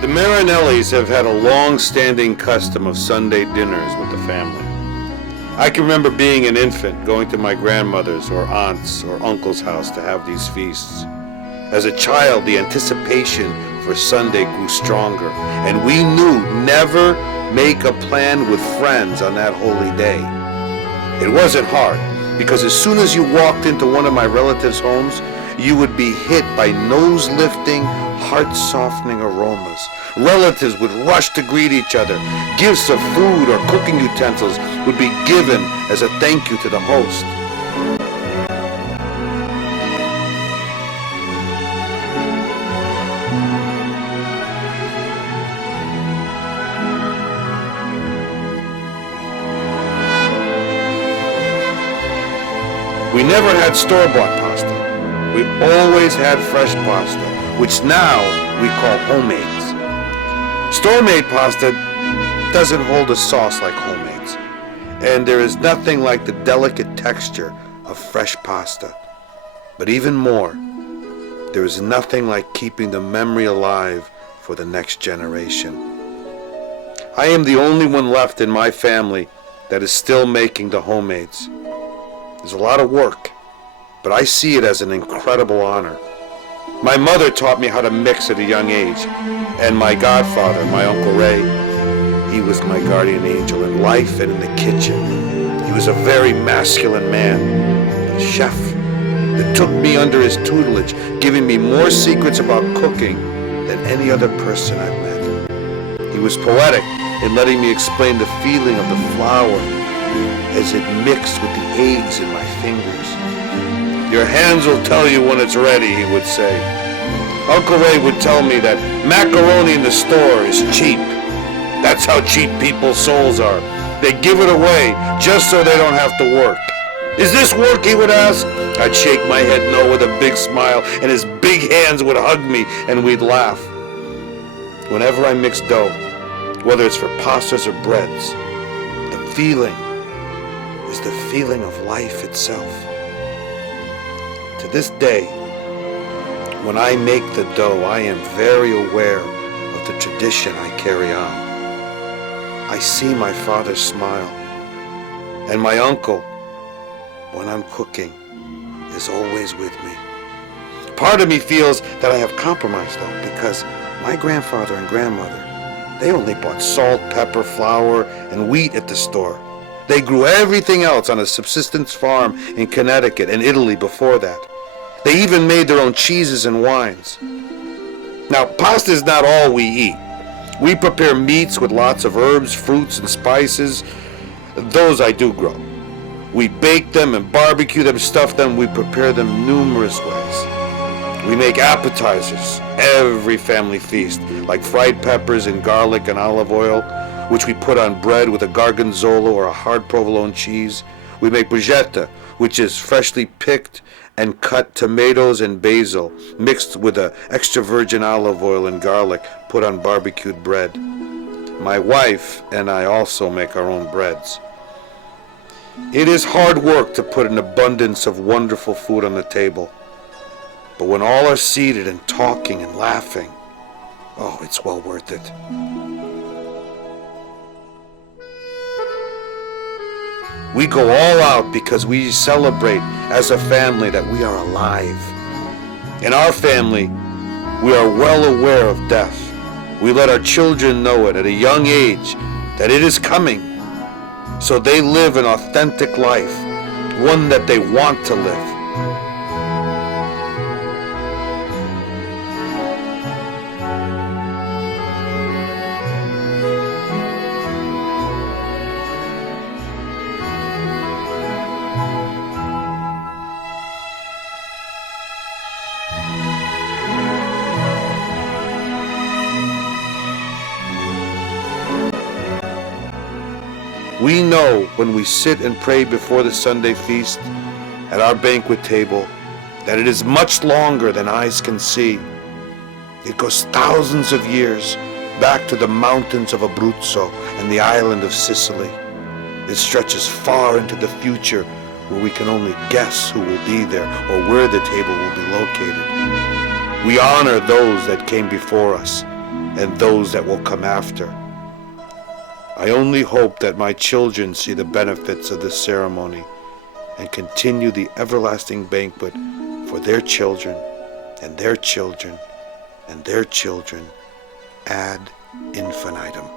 The Marinellis have had a long-standing custom of Sunday dinners with the family. I can remember being an infant going to my grandmother's or aunt's or uncle's house to have these feasts. As a child, the anticipation for Sunday grew stronger, and we knew never make a plan with friends on that holy day. It wasn't hard, because as soon as you walked into one of my relatives' homes, you would be hit by nose-lifting, heart-softening aromas. Relatives would rush to greet each other. Gifts of food or cooking utensils would be given as a thank you to the host. We never had store-bought pasta. We always had fresh pasta, which now we call homemades. Store-made pasta doesn't hold a sauce like homemades, and there is nothing like the delicate texture of fresh pasta. But even more, there is nothing like keeping the memory alive for the next generation. I am the only one left in my family that is still making the homemades. There's a lot of work, but I see it as an incredible honor. My mother taught me how to mix at a young age, and my godfather, my Uncle Ray, he was my guardian angel in life and in the kitchen. He was a very masculine man, a chef that took me under his tutelage, giving me more secrets about cooking than any other person I've met. He was poetic in letting me explain the feeling of the flour as it mixed with the eggs in my fingers. Your hands will tell you when it's ready, he would say. Uncle Ray would tell me that macaroni in the store is cheap. That's how cheap people's souls are. They give it away just so they don't have to work. Is this work, he would ask? I'd shake my head no with a big smile, and his big hands would hug me, and we'd laugh. Whenever I mix dough, whether it's for pastas or breads, the feeling is the feeling of life itself. To this day, when I make the dough, I am very aware of the tradition I carry on. I see my father's smile, and my uncle, when I'm cooking, is always with me. Part of me feels that I have compromised, though, because my grandfather and grandmother, they only bought salt, pepper, flour, and wheat at the store. They grew everything else on a subsistence farm in Connecticut and Italy before that. They even made their own cheeses and wines. Now, pasta is not all we eat. We prepare meats with lots of herbs, fruits, and spices. Those I do grow. We bake them and barbecue them, stuff them. We prepare them numerous ways. We make appetizers every family feast, like fried peppers and garlic and olive oil, which we put on bread with a gorgonzola or a hard provolone cheese. We make bruschetta, which is freshly picked and cut tomatoes and basil, mixed with extra virgin olive oil and garlic, put on barbecued bread. My wife and I also make our own breads. It is hard work to put an abundance of wonderful food on the table. But when all are seated and talking and laughing, oh, it's well worth it. We go all out because we celebrate as a family that we are alive. In our family, we are well aware of death. We let our children know it at a young age that it is coming, so they live an authentic life, one that they want to live. We know when we sit and pray before the Sunday feast at our banquet table that it is much longer than eyes can see. It goes thousands of years back to the mountains of Abruzzo and the island of Sicily. It stretches far into the future where we can only guess who will be there or where the table will be located. We honor those that came before us, and those that will come after. I only hope that my children see the benefits of this ceremony and continue the everlasting banquet for their children and their children and their children ad infinitum.